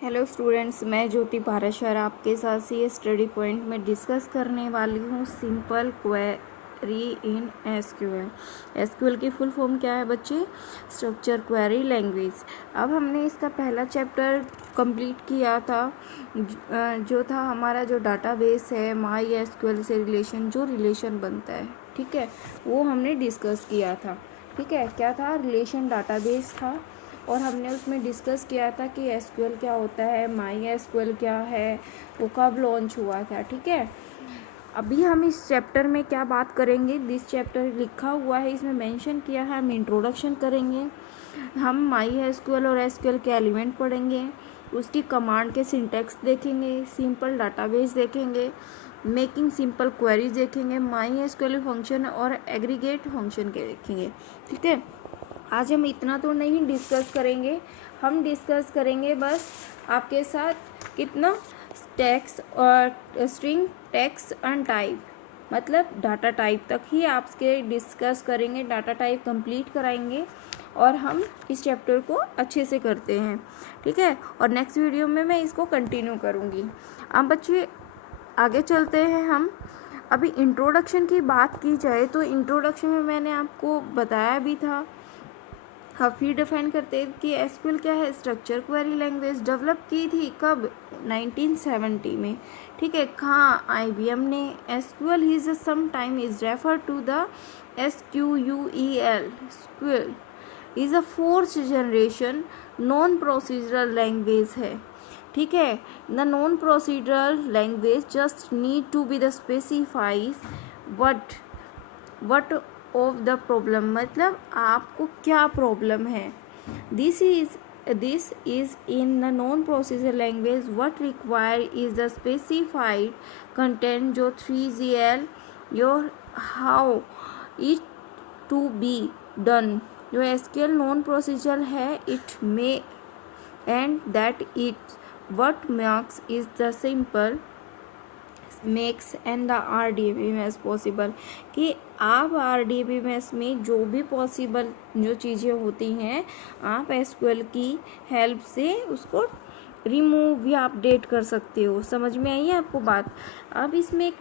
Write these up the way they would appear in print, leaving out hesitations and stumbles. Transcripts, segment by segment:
Hello students, मैं ज्योति पाराशर आपके साथ सी स्टडी पॉइंट में डिस्कस करने वाली हूँ simple query in SQL. SQL की फुल फॉर्म क्या है बच्चे? Structure query language. अब हमने इसका पहला चैप्टर कंप्लीट किया था, जो था हमारा जो डाटाबेस है माई एसक्यूएल से जो रिलेशन बनता है, ठीक है, वो हमने डिस्कस किया था। ठीक है, क्या था? रिलेशन डाटाबेस था और हमने उसमें डिस्कस किया था कि एसक्यूएल क्या होता है, माई एसक्यूएल क्या है, वो कब लॉन्च हुआ था। ठीक है, अभी हम इस चैप्टर में क्या बात करेंगे? दिस चैप्टर लिखा हुआ है, इसमें मेंशन किया है, हम इंट्रोडक्शन करेंगे, हम माई एसक्यूएल और एसक्यूएल के एलिमेंट पढ़ेंगे, उसकी कमांड के सिंटैक्स देखेंगे, सिंपल डाटाबेस देखेंगे, मेकिंग सिंपल क्वेरीज देखेंगे, माई एसक्यूएल फंक्शन और एग्रीगेट फंक्शन के देखेंगे। ठीक है, आज हम इतना तो नहीं डिस्कस करेंगे, हम डिस्कस करेंगे बस आपके साथ कितना टेक्स्ट और स्ट्रिंग टेक्स्ट एंड टाइप, मतलब डाटा टाइप तक ही आपके डिस्कस करेंगे, डाटा टाइप कंप्लीट कराएंगे और हम इस चैप्टर को अच्छे से करते हैं। ठीक है, और नेक्स्ट वीडियो में मैं इसको कंटिन्यू करूँगी। अब बच्चे आगे चलते हैं। हम अभी इंट्रोडक्शन की बात की जाए तो इंट्रोडक्शन में मैंने आपको बताया भी था, हम फिर डिफाइन करते हैं कि एसक्यूएल क्या है। स्ट्रक्चर क्वेरी लैंग्वेज डेवलप की थी कब? 1970 में। ठीक है, कहाँ? आईबीएम ने। SQL is some time is refer to the SQL. SQL is a fourth generation non procedural language है। ठीक है, the non procedural language just need to be the specifies what of the problem, मतलब आपको क्या problem है। This is in the non procedure language what require is the specified content जो 3GL your how it to be done. जो SQL non procedure है, it may and that it what makes is the simple makes and the RDBMS possible, कि आप RDBMS में जो भी possible जो चीज़ें होती हैं आप एसक्यूएल की हेल्प से उसको रिमूव या अपडेट कर सकते हो। समझ में आई है आपको बात? अब इसमें एक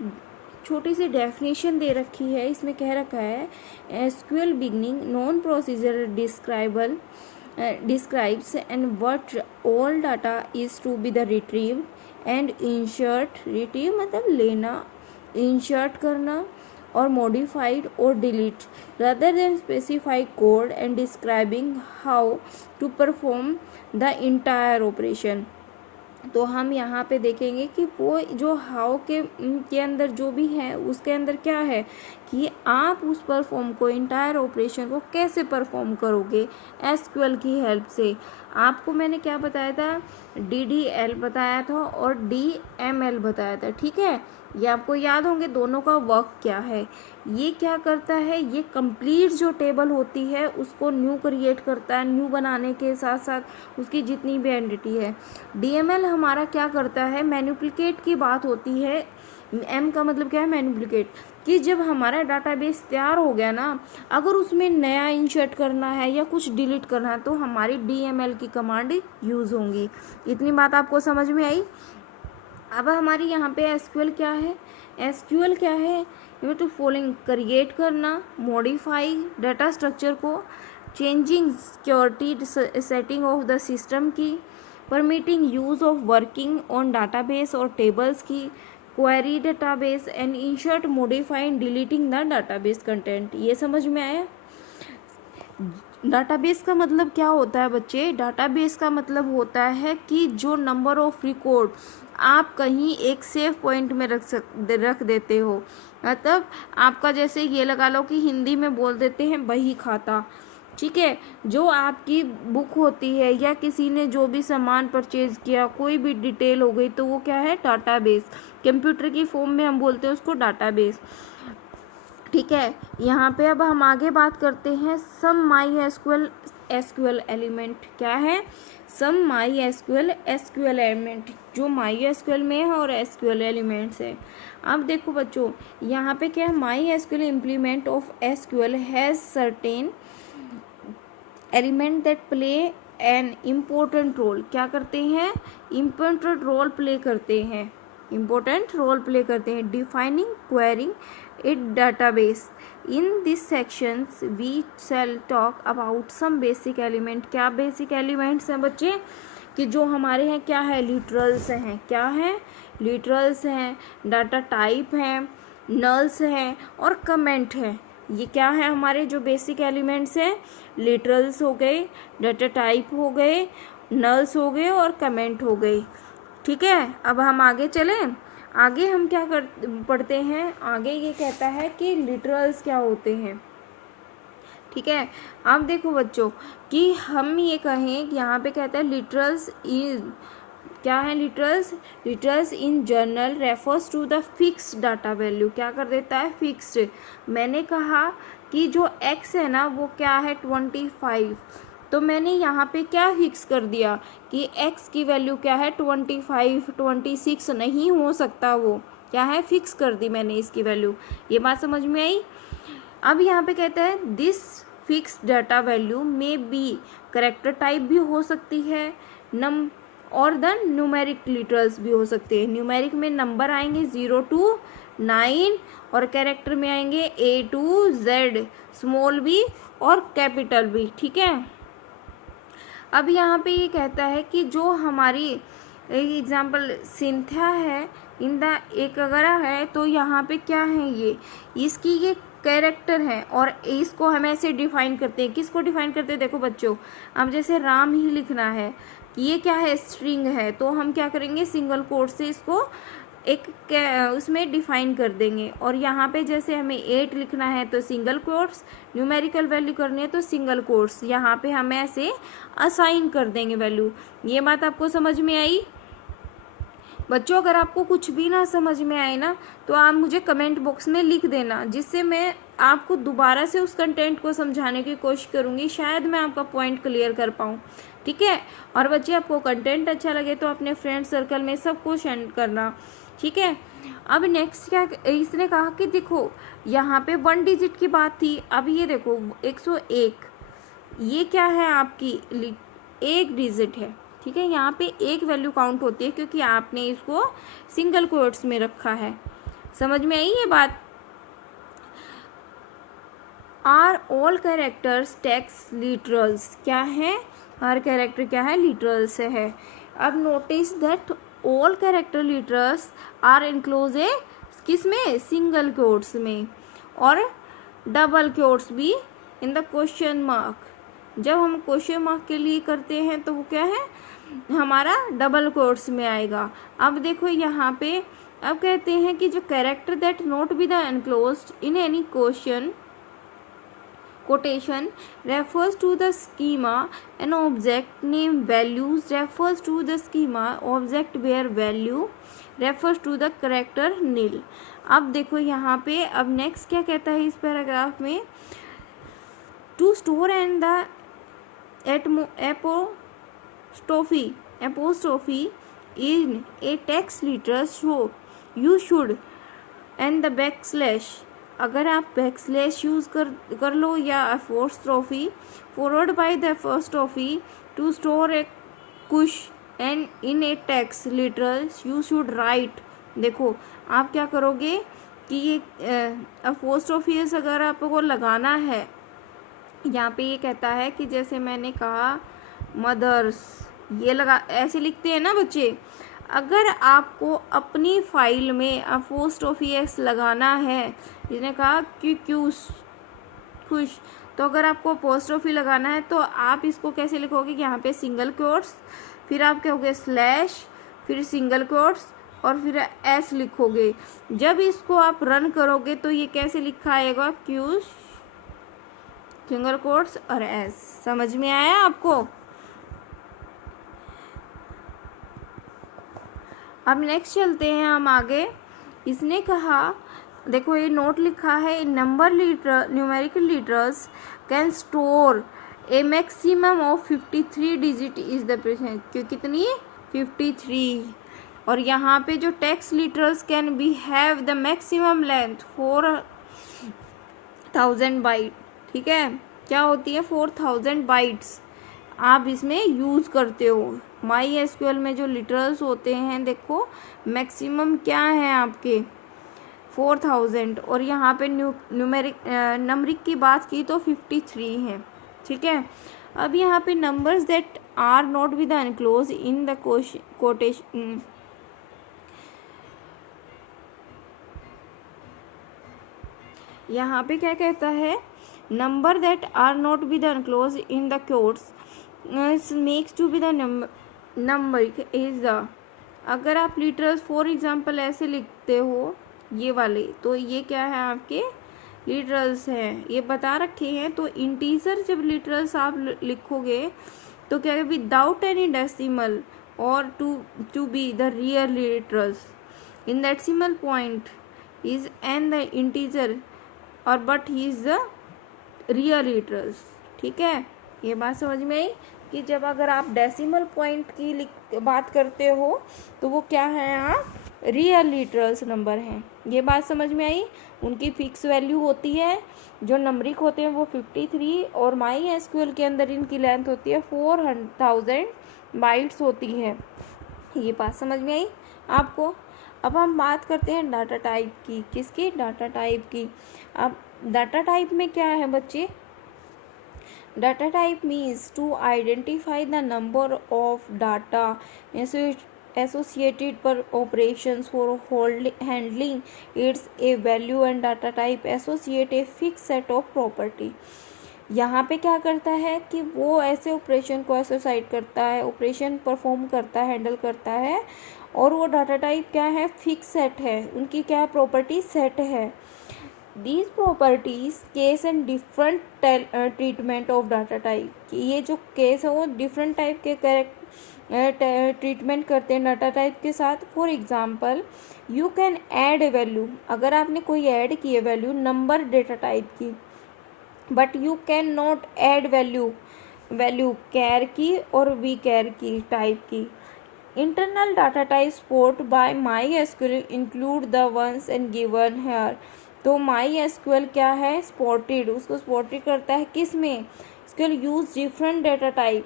छोटी सी डेफिनेशन दे रखी है, इसमें कह रखा है SQL beginning non procedure describes and what all data is to be the retrieved and insert। retrieve मतलब लेना, insert करना और modified और delete rather than specify code and describing how to perform the entire operation। तो हम यहाँ पे देखेंगे कि वो जो हाउ के अंदर जो भी है उसके अंदर क्या है कि आप उस परफॉर्म को, इंटायर ऑपरेशन को कैसे परफॉर्म करोगे एसक्यूएल की हेल्प से। आपको मैंने क्या बताया था? DDL बताया था और DML बताया था। ठीक है, ये आपको याद होंगे दोनों का वर्क क्या है। ये क्या करता है? ये कंप्लीट जो टेबल होती है उसको न्यू क्रिएट करता है, न्यू बनाने के साथ साथ उसकी जितनी भी एंटिटी है। DML हमारा क्या करता है? मैनिपुलेट की बात होती है। M का मतलब क्या है? मैनिपुलेट, कि जब हमारा डाटाबेस तैयार हो गया ना, अगर उसमें नया इंसर्ट करना है या कुछ डिलीट करना है तो हमारी DML की कमांड यूज़ होंगी। इतनी बात आपको समझ में आई? अब हमारी यहाँ पे एसक्यूएल क्या है? एसक्यूएल क्या है? ये तो फॉलोइंग क्रिएट करना, मॉडिफाई डाटा स्ट्रक्चर को, changing security setting of the system की, permitting use of working on database और टेबल्स की, query database and insert, modify and deleting the database content. ये समझ में आया? डाटाबेस का मतलब क्या होता है बच्चे? डाटाबेस का मतलब होता है कि जो नंबर ऑफ रिकॉर्ड आप कहीं एक सेफ पॉइंट में रख देते हो। मतलब आपका जैसे ये लगा लो कि हिंदी में बोल देते हैं बही खाता। ठीक है, जो आपकी बुक होती है या किसी ने जो भी सामान परचेज किया, कोई भी डिटेल हो गई, तो वो क्या है? डाटाबेस। कंप्यूटर की फॉर्म में हम बोलते हैं उसको डाटाबेस। ठीक है, यहाँ पे अब हम आगे बात करते हैं सम माई एसक्यूएल एलिमेंट। क्या है? सम माई एसक्यूएल एलिमेंट, जो माई एसक्यूएल में है और एसक्यूएल एलिमेंट्स है। अब देखो बच्चों, यहाँ पे क्या है? My SQL implement of SQL has certain element that play an important role, क्या करते हैं, इम्पोर्टेंट रोल प्ले करते हैं, इम्पोर्टेंट रोल प्ले करते हैं defining querying it database. In this sections we shall talk about some basic element. क्या basic elements हैं बच्चे, कि जो हमारे हैं क्या है, लिटरल्स हैं, क्या है, लिटरल्स हैं, डाटा टाइप हैं, नल्स हैं और कमेंट हैं। ये क्या है हमारे जो बेसिक एलिमेंट्स हैं, लिटरल्स हो गए, डाटा टाइप हो गए, नल्स हो गए और कमेंट हो गए। ठीक है, अब हम आगे चलें। आगे हम क्या पढ़ते हैं, आगे ये कहता है कि लिटरल्स क्या होते हैं। ठीक है, अब देखो बच्चों कि हम ये कहें कि यहाँ पे कहता है लिटरल्स इन, क्या है literals, literals in general refers to the fixed data value. क्या कर देता है, फिक्स्ड। मैंने कहा कि जो x है ना वो क्या है 25, तो मैंने यहाँ पे क्या फिक्स कर दिया कि x की वैल्यू क्या है 25, 26 नहीं हो सकता, वो क्या है फिक्स कर दी मैंने इसकी वैल्यू। ये बात समझ में आई। अब यहाँ पे कहता है दिस फिक्स डाटा वैल्यू में बी, करेक्टर टाइप भी हो सकती है, नम और द न्यूमेरिक लिटरल्स भी हो सकते हैं। न्यूमेरिक में नंबर आएंगे 0 to 9 और कैरेक्टर में आएंगे A to Z, स्मॉल भी और कैपिटल भी। ठीक है, अब यहाँ पे ये कहता है कि जो हमारी एग्जाम्पल सिंथिया है, इन द एक अगर है तो यहाँ पे क्या है, ये इसकी ये कैरेक्टर है और इसको हम ऐसे डिफाइन करते हैं। किसको डिफाइन करते हैं, देखो बच्चों, अब जैसे राम ही लिखना है, ये क्या है, स्ट्रिंग है, तो हम क्या करेंगे, सिंगल कोट से इसको एक उसमें डिफाइन कर देंगे। और यहाँ पे जैसे हमें 8 लिखना है तो सिंगल कोट्स, न्यूमेरिकल वैल्यू करनी है तो सिंगल कोट्स, यहाँ पे हम ऐसे असाइन कर देंगे वैल्यू। ये बात आपको समझ में आई बच्चों? अगर आपको कुछ भी ना समझ में आए ना तो आप मुझे कमेंट बॉक्स में लिख देना, जिससे मैं आपको दोबारा से उस कंटेंट को समझाने की कोशिश करूँगी, शायद मैं आपका पॉइंट क्लियर कर पाऊँ। ठीक है, और बच्चे आपको कंटेंट अच्छा लगे तो अपने फ्रेंड सर्कल में सबको सेंड करना। ठीक है, अब नेक्स्ट क्या इसने कहा कि देखो यहाँ पे 1 डिजिट की बात थी, अब ये देखो 101, ये क्या है आपकी 1 डिजिट है। ठीक है, यहाँ पे एक वैल्यू काउंट होती है क्योंकि आपने इसको सिंगल कोट्स में रखा है। समझ में आई ये बात? Are all characters text literals, क्या है, हर कैरेक्टर क्या है, लिटरल्स है। अब notice that all character literals are enclose a किस में, सिंगल कोट्स में, और डबल कोट्स भी इन द क्वेश्चन मार्क। जब हम क्वेश्चन मार्क के लिए करते हैं तो वो क्या है, हमारा डबल कोट्स में आएगा। अब देखो यहाँ पे अब कहते हैं कि जो character that not be the enclosed in any question quotation refers to the schema, an object name values refers to the schema object where value refers to the character nil। अब देखो यहाँ पे अब नेक्स्ट क्या कहता है इस paragraph में, to store and the apostrophe in a text letter so you should and the backslash, अगर आप बैकस्लैश यूज़ कर लो या apostrophe forward by the apostrophe to store a कुश and in a text literals you should write. देखो आप क्या करोगे कि ये अपोस्ट्रोफीज अगर आपको लगाना है, यहाँ पे ये कहता है कि जैसे मैंने कहा मदर्स, ये लगा ऐसे लिखते हैं ना बच्चे। अगर आपको अपनी फाइल में अपोस्ट्रोफी एस लगाना है, जिसने कहा कि क्यूस खुश, तो अगर आपको अपोस्ट्रोफी लगाना है तो आप इसको कैसे लिखोगे कि यहाँ पे सिंगल कोट्स, फिर आप कहोगे स्लैश, फिर सिंगल कोट्स और फिर एस लिखोगे। जब इसको आप रन करोगे तो ये कैसे लिखा आएगा, क्यूस सिंगल कोट्स और एस। समझ में आया आपको? अब नेक्स्ट चलते हैं हम आगे। इसने कहा देखो ये नोट लिखा है, number literal numerical literals can store a maximum of 53 digit is the present, क्यों कितनी 53। और यहाँ पे जो text literals can be have the maximum length 4000 byte. ठीक है, क्या होती है 4000 बाइट्स। आप इसमें यूज़ करते हो। माई एसक्यूएल में जो लिटरल्स होते हैं देखो मैक्सिमम क्या है आपके 4000, और यहाँ पे नंबरिक की बात की तो 53 है। ठीक है, अब यहाँ पे numbers that are not with enclose in the quotation, यहाँ पे क्या कहता है, number that are not with enclose in the quotes makes to be the number is the, अगर आप लिटरल्स फॉर एग्जाम्पल ऐसे लिखते हो ये वाले, तो ये क्या है आपके लिटरल्स हैं, ये बता रखे हैं। तो इंटीजर जब लिटरल्स आप लिखोगे तो क्या है, विदाउट एनी डेसिमल और to be the real literals in decimal point is and the integer और but he is the real literals. ठीक है, ये बात समझ में आई कि जब अगर आप डेसिमल पॉइंट की बात करते हो तो वो क्या है, आप रियल लिटरल्स नंबर हैं। ये बात समझ में आई। उनकी फिक्स वैल्यू होती है, जो नंबरिक होते हैं वो 53, और माई एसक्यूएल के अंदर इनकी लेंथ होती है 4000 बाइट्स होती है। ये बात समझ में आई आपको। अब हम बात करते हैं डाटा टाइप की। किसकी? डाटा टाइप की। अब डाटा टाइप में क्या है बच्चे, data type means to identify the number of data associated per operations for handling its a value and data type associate a fixed set of property। यहाँ पे क्या करता है कि वो ऐसे ऑपरेशन को एसोसिएट करता है, ऑपरेशन परफॉर्म करता है, हैंडल करता है, और वो डाटा टाइप क्या है, फिक्स सेट है, उनकी क्या प्रॉपर्टी सेट है। These properties case and different treatment of data type, ये जो केस है वो डिफरेंट टाइप के ट्रीटमेंट करते हैं डाटा टाइप के साथ। For example you can add a value, अगर आपने कोई ऐड की है वैल्यू नंबर डेटा टाइप की, but you can not add value char की और वी कैर की टाइप की। Internal data type support by my SQL include the ones and given here. तो माई एसक्यूएल क्या है, सपोर्टेड, उसको सपोर्टेड करता है किस में, SQL use different data type,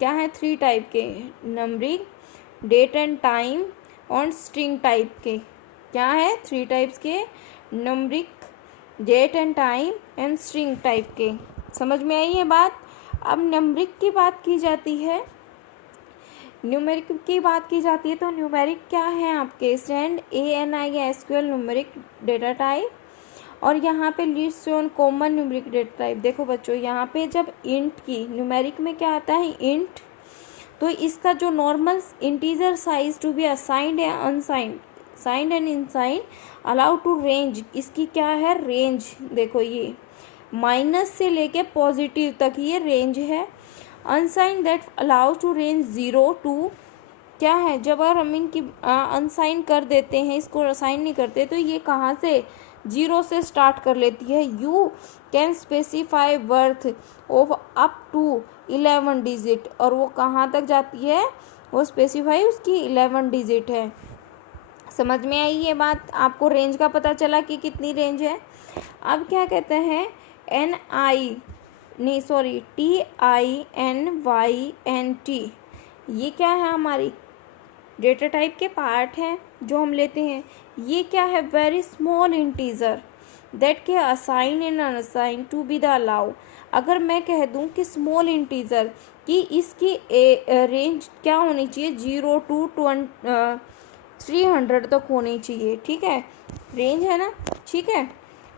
क्या है 3 टाइप के, नंबरिक, डेट एंड टाइम और स्ट्रिंग टाइप के। क्या है 3 टाइप्स के, numeric, date and time and string type के। समझ में आई ये बात। अब नंबरिक की बात की जाती है, न्यूमेरिक की बात की जाती है, तो न्यूमेरिक क्या है आपके, stand ANI SQL numeric data type, और यहाँ पे list on common numeric data type. देखो बच्चों यहाँ पे जब इंट की, न्यूमेरिक में क्या आता है इंट, तो इसका जो normal integer size to be assigned या unsigned, signed and unsigned allow to range, इसकी क्या है रेंज, देखो ये माइनस से लेके पॉजिटिव तक ये रेंज है। Unsigned that allow to range 0 to, क्या है जब अगर हम इनकी अनसाइन कर देते हैं, इसको असाइन नहीं करते, तो ये कहाँ से 0 से स्टार्ट कर लेती है। You can specify width of up to 11 digit, और वो कहाँ तक जाती है, वो स्पेसिफाई उसकी 11 डिजिट है। समझ में आई ये बात, आपको रेंज का पता चला कि कितनी रेंज है। अब क्या कहते हैं TINYNT, ये क्या है हमारी डेटा टाइप के पार्ट हैं जो हम लेते हैं। ये क्या है, वेरी स्मॉल इंटीजर दैट के assign and unassign to be the allow. अगर मैं कह दूं कि स्मॉल इंटीजर कि इसकी रेंज क्या होनी चाहिए, 0 to 300 तक होनी चाहिए। ठीक है, रेंज है ना, ठीक है।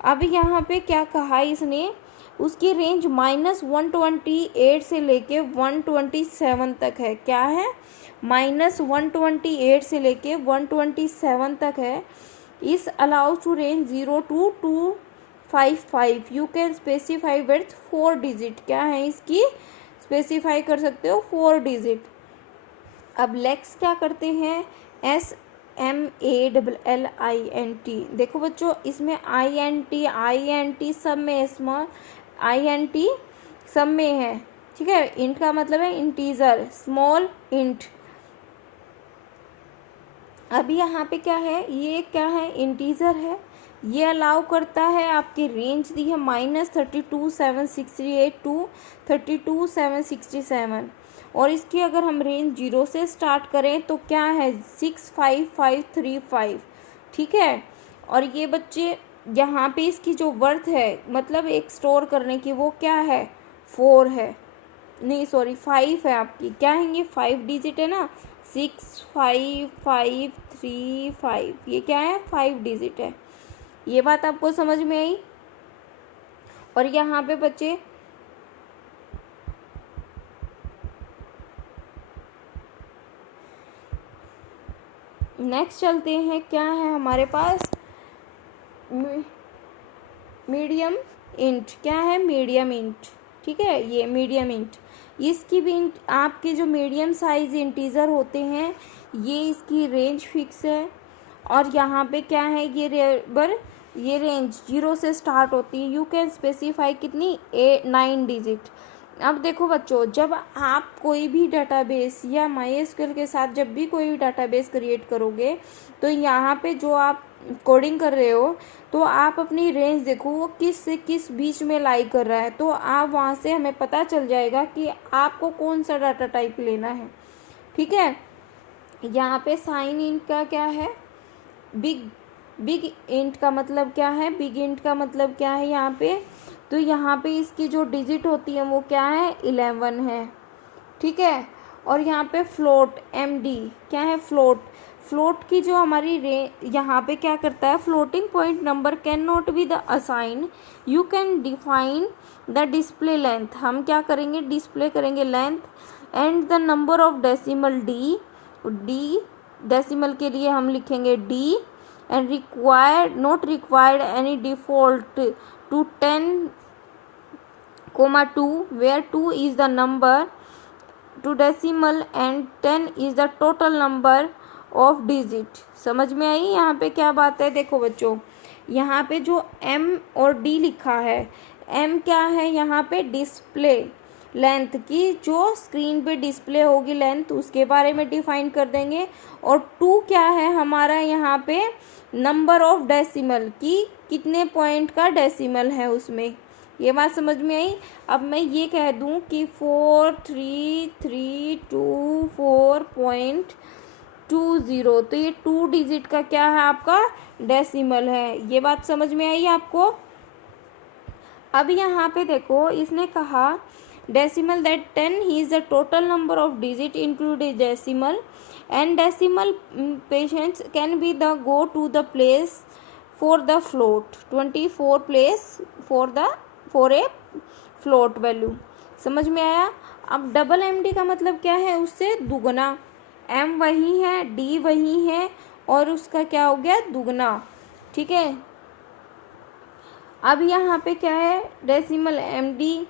अब यहाँ पे क्या कहा इसने, उसकी रेंज -128 से लेके 127 तक है। क्या है, -128 से लेके 127 तक है। इस allows to range 0 to 255। You can specify with 4 digit, क्या है इसकी स्पेसिफाई कर सकते हो 4 डिजिट। अब लेक्स क्या करते हैं, SMALLINT। देखो बच्चों इसमें INT सब में, स्मॉल INT सब में है। ठीक है, इंट का मतलब है इंटीजर, स्मॉल इंट। अब यहाँ पे क्या है, ये क्या है इंटीजर है, ये अलाउ करता है, आपकी रेंज दी है -32,768 टू 32,767, और इसकी अगर हम रेंज 0 से स्टार्ट करें तो क्या है 65535, ठीक है। और ये बच्चे यहाँ पे इसकी जो वर्थ है, मतलब एक स्टोर करने की, वो क्या है 4 है, नहीं सॉरी 5 है आपकी, क्या है ये 5 डिजिट है ना, 65535, ये क्या है 5 डिजिट है। ये बात आपको समझ में आई। और यहाँ पे बच्चे नेक्स्ट चलते हैं, क्या है हमारे पास मीडियम इंट, क्या है मीडियम इंट, ठीक है, ये मीडियम इंट, इसकी भी आपके जो मीडियम साइज इंटीजर होते हैं, ये इसकी रेंज फिक्स है। और यहाँ पे क्या है ये ये रेंज 0 से स्टार्ट होती है, यू कैन स्पेसिफाई कितनी 9 डिजिट। अब देखो बच्चों, जब आप कोई भी डाटाबेस या MySQL के साथ जब भी कोई भी डाटाबेस क्रिएट करोगे, तो यहाँ पे जो आप कोडिंग कर रहे हो, तो आप अपनी रेंज देखो वो किस से किस बीच में लाई कर रहा है, तो आप वहाँ से हमें पता चल जाएगा कि आपको कौन सा डाटा टाइप लेना है, ठीक है। यहाँ पे साइन इंट का क्या है, बिग इंट का मतलब क्या है, बिग इंट का मतलब क्या है यहाँ पे, तो यहाँ पे इसकी जो डिजिट होती है वो क्या है 11 है, ठीक है। और यहाँ पे फ्लोट MD क्या है, फ्लोट की जो हमारी यहाँ पे क्या करता है, floating point number can not be the assign, you can define the display length, हम क्या करेंगे डिस्प्ले करेंगे length, and the number of decimal D decimal के लिए हम लिखेंगे D, एंड required not required any default to 10,2 where 2 is the number to decimal and 10 is the total number of digit। समझ में आई यहाँ पे क्या बात है। देखो बच्चों, यहाँ पे जो M और D लिखा है, M क्या है यहाँ पे डिस्प्ले लेंथ की, जो स्क्रीन पे डिस्प्ले होगी लेंथ, उसके बारे में डिफाइन कर देंगे। और 2 क्या है हमारा यहाँ पे नंबर ऑफ डेसिमल की, कितने पॉइंट का डेसिमल है उसमें, ये बात समझ में आई। अब मैं ये कह दूं कि 4332.20, तो ये 2 डिजिट का क्या है आपका डेसिमल है, ये बात समझ में आई आपको। अब यहाँ पे देखो, इसने कहा decimal that 10 is the total number of digit include decimal, and decimal patients can be the go to the place for the float, 24 place for a float value. समझ में आया। अब डबल MD का मतलब क्या है, उससे दुगना, M वही है, D वही है, और उसका क्या हो गया दुगना, ठीक है। अब यहाँ पे क्या है डेसिमल MD,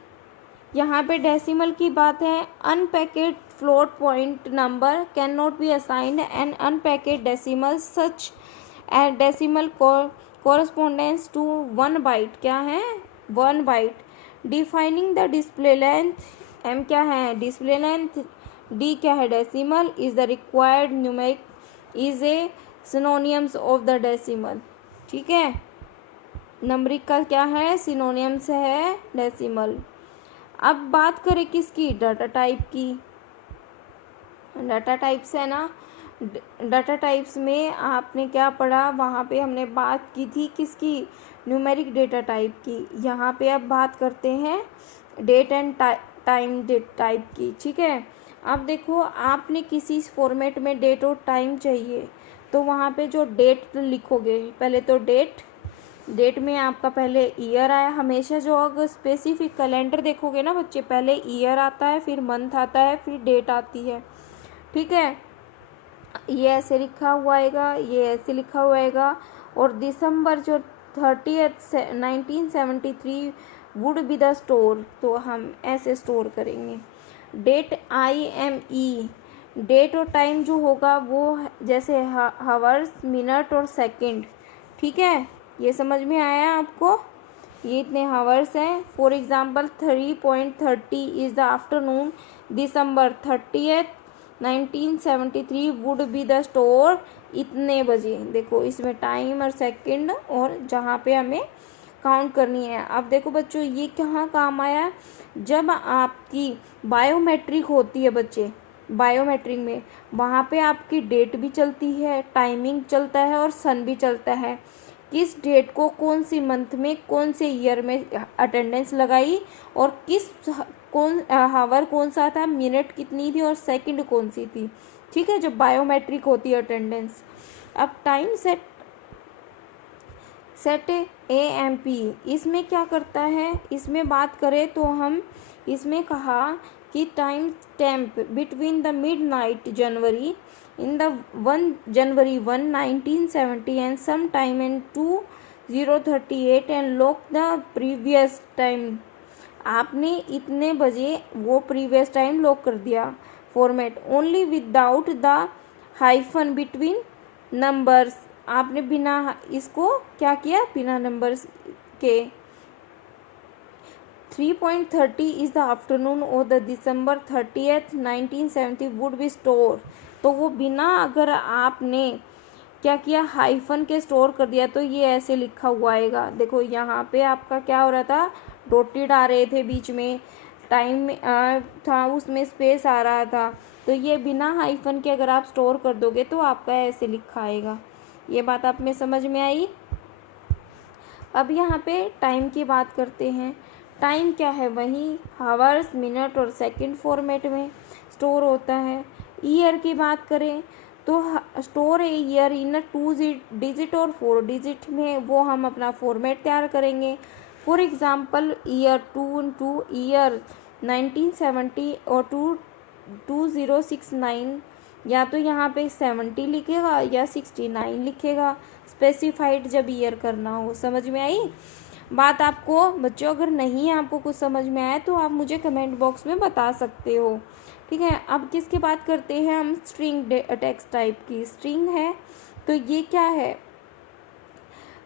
यहाँ पे डेसिमल की बात है। Unpacked float point number can not be assigned an unpacked decimal such and decimal correspondence to 1 byte, क्या है 1 byte. Defining the display length, M क्या है डिस्प्ले लेंथ, D क्या है decimal, is the required numeric, is a synonyms of the decimal, ठीक है। Numeric का क्या है सिनोनियम्स है डेसिमल। अब बात करें किसकी, डाटा टाइप की। डाटा टाइप्स है ना, डाटा टाइप्स में आपने क्या पढ़ा, वहाँ पे हमने बात की थी किसकी, न्यूमेरिक डेटा टाइप की। यहाँ पे अब बात करते हैं date and time date type की, ठीक है। अब देखो, आपने किसी फॉर्मेट में डेट और टाइम चाहिए, तो वहाँ पे जो डेट लिखोगे, पहले तो डेट में आपका पहले ईयर आया, हमेशा जो अगर स्पेसिफिक कैलेंडर देखोगे ना बच्चे, पहले ईयर आता है, फिर मंथ आता है, फिर डेट आती है, ठीक है। ये ऐसे लिखा हुआ आएगा, ये ऐसे लिखा हुआ आएगा। और दिसंबर जो 30 1973 वुड बी द स्टोर, तो हम ऐसे स्टोर करेंगे। डेट IME, डेट और टाइम जो होगा वो जैसे हावर्स, मिनट और सेकंड, ठीक है। ये समझ में आया आपको, ये इतने हावर्स हैं। For example 3.30 is the afternoon, December 30 1973 would be the store इतने बजे। देखो इसमें टाइम और सेकंड और जहाँ पे हमें काउंट करनी है। अब देखो बच्चों ये कहाँ काम आया, जब आपकी बायोमेट्रिक होती है बच्चे, बायोमेट्रिक में वहाँ पे आपकी डेट भी चलती है, टाइमिंग चलता है और सन भी चलता है। किस डेट को कौन सी मंथ में कौन से ईयर में अटेंडेंस लगाई और कौन हावर कौन सा था, मिनट कितनी थी और सेकंड कौन सी थी। ठीक है, जब बायोमेट्रिक होती है अटेंडेंस। अब टाइम सेट AMP इसमें क्या करता है, इसमें बात करें तो हम इसमें कहा कि time stamp between the midnight January in the 1 January 1970 and some time in 2038 and lock the previous time. आपने इतने बजे वो प्रीवियस टाइम लॉक कर दिया format only without the hyphen between numbers. आपने बिना इसको क्या किया, बिना नंबर्स के। 3:30 इज द आफ्टरनून और the December 30th 1970 would be store. तो वो बिना अगर आपने क्या किया, हाइफन के स्टोर कर दिया तो ये ऐसे लिखा हुआ आएगा। देखो यहाँ पे आपका क्या हो रहा था, डॉटेड आ रहे थे बीच में, टाइम था उसमें स्पेस आ रहा था। तो ये बिना हाइफन के अगर आप स्टोर कर दोगे तो आपका ऐसे लिखा आएगा। ये बात आप में समझ में आई। अब यहाँ पे टाइम की बात करते हैं। टाइम क्या है, वही हावर्स, मिनट और सेकंड फॉर्मेट में स्टोर होता है। ईयर की बात करें तो store a year in 2 digit और 4 डिजिट में, वो हम अपना फॉर्मेट तैयार करेंगे। फॉर एग्जांपल ईयर 2 ईयर 1970 और 2069, या तो यहाँ पे 70 लिखेगा या 69 लिखेगा, स्पेसिफाइड जब ईयर करना हो। समझ में आई बात आपको बच्चों? अगर नहीं आपको कुछ समझ में आया तो आप मुझे कमेंट बॉक्स में बता सकते हो। ठीक है, अब किसकी बात करते हैं हम, स्ट्रिंग टेक्स्ट टाइप की। स्ट्रिंग है तो ये क्या है,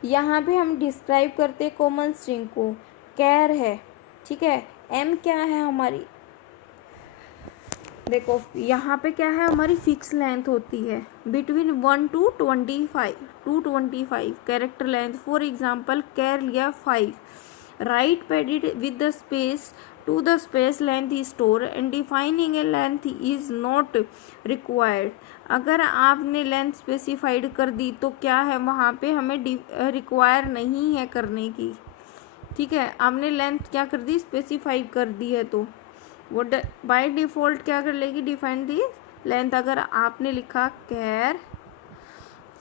यहाँ पे हम डिस्क्राइब करते हैं कॉमन स्ट्रिंग को, कैर है। ठीक है, एम क्या है हमारी, देखो यहाँ पे क्या है, हमारी फिक्स लेंथ होती है between 1 to 25 character length. For example char लिया 5, right padded with the space to the space length is store and defining a length is not required. अगर आपने लेंथ स्पेसिफाइड कर दी तो क्या है, वहाँ पे हमें रिक्वायर नहीं है करने की। ठीक है, आपने लेंथ क्या कर दी, स्पेसिफाई कर दी है, तो वो बाय डिफ़ॉल्ट क्या कर लेगी, डिफाइन दी लेंथ। अगर आपने लिखा कैर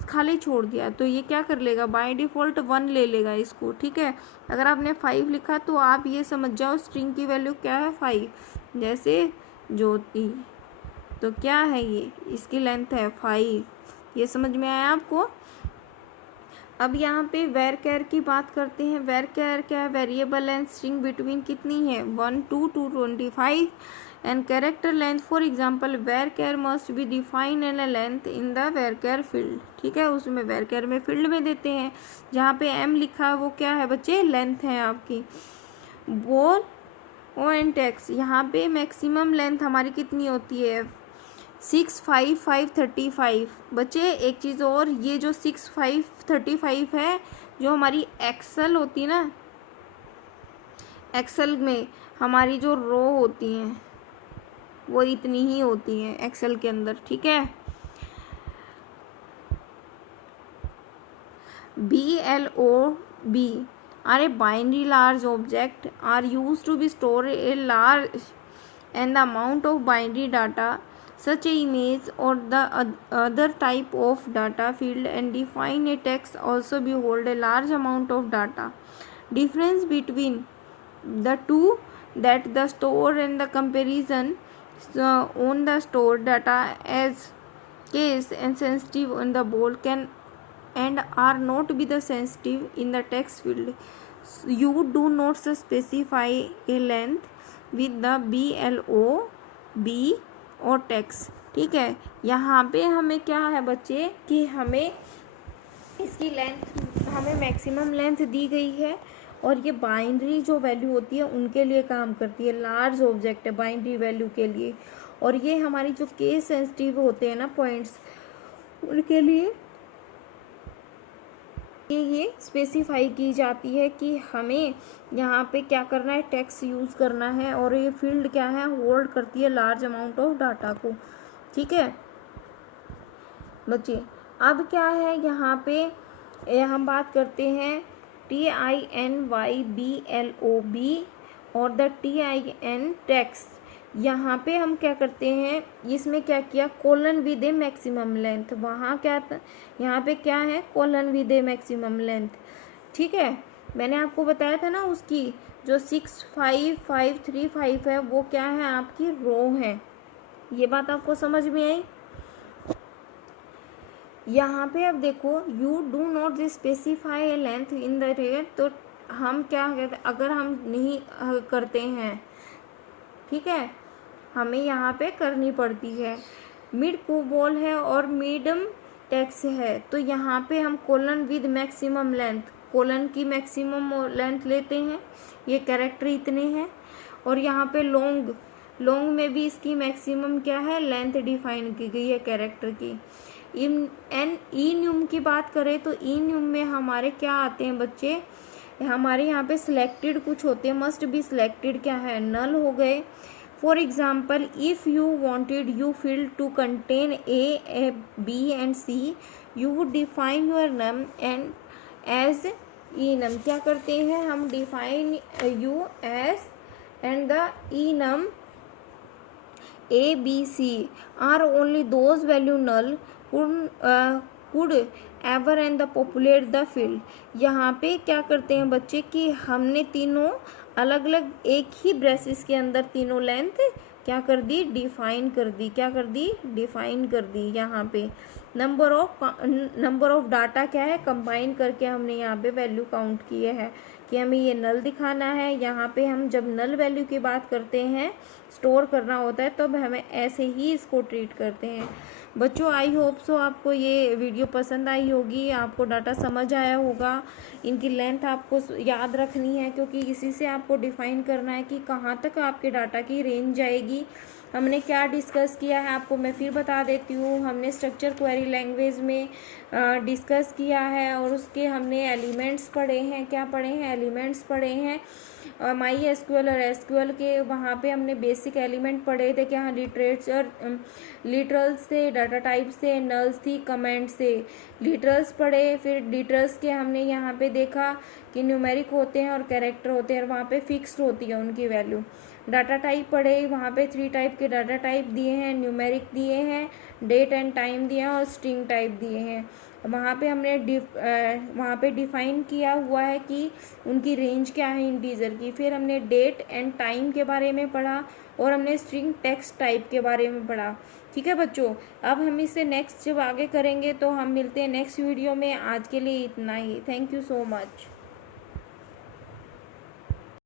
खाली छोड़ दिया तो ये क्या कर लेगा, बाय डिफ़ॉल्ट 1 ले लेगा इसको। ठीक है, अगर आपने 5 लिखा तो आप ये समझ जाओ स्ट्रिंग की वैल्यू क्या है, 5। जैसे ज्योति, तो क्या है ये, इसकी लेंथ है 5। ये समझ में आया आपको? अब यहाँ पे वेर कैर की बात करते हैं। वेर कैर क्या है, वेरिएबल लेंथ स्ट्रिंग बिटवीन कितनी है, 1 to 225 and character length. For example var char must be define an length in the var char field. ठीक है, उसमें वेर कैर में फील्ड में देते हैं। जहाँ पे एम लिखा है वो क्या है बच्चे, लेंथ है आपकी। बोल ओ एंड टेक्स, यहाँ पे मैक्सिमम लेंथ हमारी कितनी होती है, 65535। बच्चे एक चीज़ और, ये जो 6535 है, जो हमारी एक्सेल होती है ना, एक्सेल में हमारी जो रो होती हैं वो इतनी ही होती हैं एक्सेल के अंदर। ठीक है, BLOB are a binary large object are used to be store a large and the amount of binary data such a image or the other type of data field and define a text also be hold a large amount of data. Difference between the two that the store and the comparison on the store data as case and sensitive on the bold can and are not be the sensitive in the text field. You do not specify a length with the BLOB और text. ठीक है, यहाँ पे हमें क्या है बच्चे कि हमें इसकी लेंथ, हमें मैक्सिमम लेंथ दी गई है और ये बाइनरी जो वैल्यू होती है उनके लिए काम करती है, लार्ज ऑब्जेक्ट है बाइनरी वैल्यू के लिए। और ये हमारी जो केस सेंसिटिव होते हैं ना पॉइंट्स, उनके लिए ये स्पेसिफाई की जाती है कि हमें यहाँ पे क्या करना है, टेक्स्ट यूज़ करना है। और ये फील्ड क्या है, होल्ड करती है लार्ज अमाउंट ऑफ डाटा को। ठीक है बच्चे, अब क्या है यहाँ पे हम बात करते हैं TINYBLOB और द TIN टेक्स्ट। यहाँ पे हम क्या करते हैं, इसमें क्या किया, colon with A maximum length. वहाँ क्या था, यहाँ पे क्या है, colon with A maximum length. ठीक है, मैंने आपको बताया था ना उसकी जो 65535 है वो क्या है, आपकी रो है। ये बात आपको समझ में आई। यहाँ पे अब देखो, you do not specify A length in the rate, तो हम क्या कहते हैं, अगर हम नहीं करते हैं, ठीक है, हमें यहाँ पे करनी पड़ती है। मिड कोबोल है और मीडियम टेक्स है, तो यहाँ पे हम colon with maximum length, colon की मैक्सिमम लेंथ लेते हैं, ये कैरेक्टर इतने हैं। और यहाँ पे लॉन्ग, लॉन्ग में भी इसकी मैक्सिमम क्या है, लेंथ डिफाइन की गई है कैरेक्टर की। ई न्यूम की बात करें तो ई न्यूम में हमारे क्या आते हैं बच्चे, हमारे यहाँ पे सिलेक्टेड कुछ होते हैं, मस्ट बी सिलेक्टेड क्या है, नल हो गए। For example, if you wanted you field to contain A B and C, you would define your num and as enum. क्या करते हैं हम, define you as and the enum A, B, C are only those value null could ever and the populate the field। यहाँ पे क्या करते हैं बच्चे कि हमने तीनों अलग अलग एक ही ब्रेसेस के अंदर तीनों लेंथ क्या कर दी, डिफाइन कर दी। क्या कर दी, डिफाइन कर दी। यहाँ पे नंबर ऑफ डाटा क्या है, कंबाइन करके हमने यहाँ पे वैल्यू काउंट किए हैं कि हमें ये नल दिखाना है। यहाँ पे हम जब नल वैल्यू की बात करते हैं, स्टोर करना होता है, तब हमें ऐसे ही इसको ट्रीट करते हैं। बच्चों, आई होप सो आपको ये वीडियो पसंद आई होगी, आपको डाटा समझ आया होगा। इनकी लेंथ आपको याद रखनी है, क्योंकि इसी से आपको डिफाइन करना है कि कहाँ तक आपके डाटा की रेंज जाएगी। हमने क्या डिस्कस किया है आपको मैं फिर बता देती हूँ। हमने स्ट्रक्चर क्वेरी लैंग्वेज में डिस्कस किया है, और उसके हमने एलिमेंट्स पढ़े हैं। क्या पढ़े हैं, एलिमेंट्स पढ़े हैं। माई एसक्यूएल और एसक्यूएल के वहाँ पे हमने बेसिक एलिमेंट पढ़े थे। क्या, लिटरेचर, लिटरल्स थे, डाटा टाइप्स थे, नल्स थी, कमेंट्स थे। लिटरल्स पढ़े, फिर डिटरल्स के हमने यहाँ पे देखा कि न्यूमेरिक होते हैं और कैरेक्टर होते हैं, और वहाँ पे फिक्स्ड होती है उनकी वैल्यू। डाटा टाइप पढ़े, वहाँ पे 3 टाइप के डाटा टाइप दिए हैं, न्यूमेरिक दिए हैं, डेट एंड टाइम दिए हैं, और स्ट्रिंग टाइप दिए हैं। वहाँ पे हमने वहाँ पे डिफाइन किया हुआ है कि उनकी रेंज क्या है इंटीजर की। फिर हमने डेट एंड टाइम के बारे में पढ़ा, और हमने स्ट्रिंग टेक्स्ट टाइप के बारे में पढ़ा। ठीक है बच्चों, अब हम इससे नेक्स्ट जब आगे करेंगे तो हम मिलते हैं नेक्स्ट वीडियो में। आज के लिए इतना ही। Thank you so much.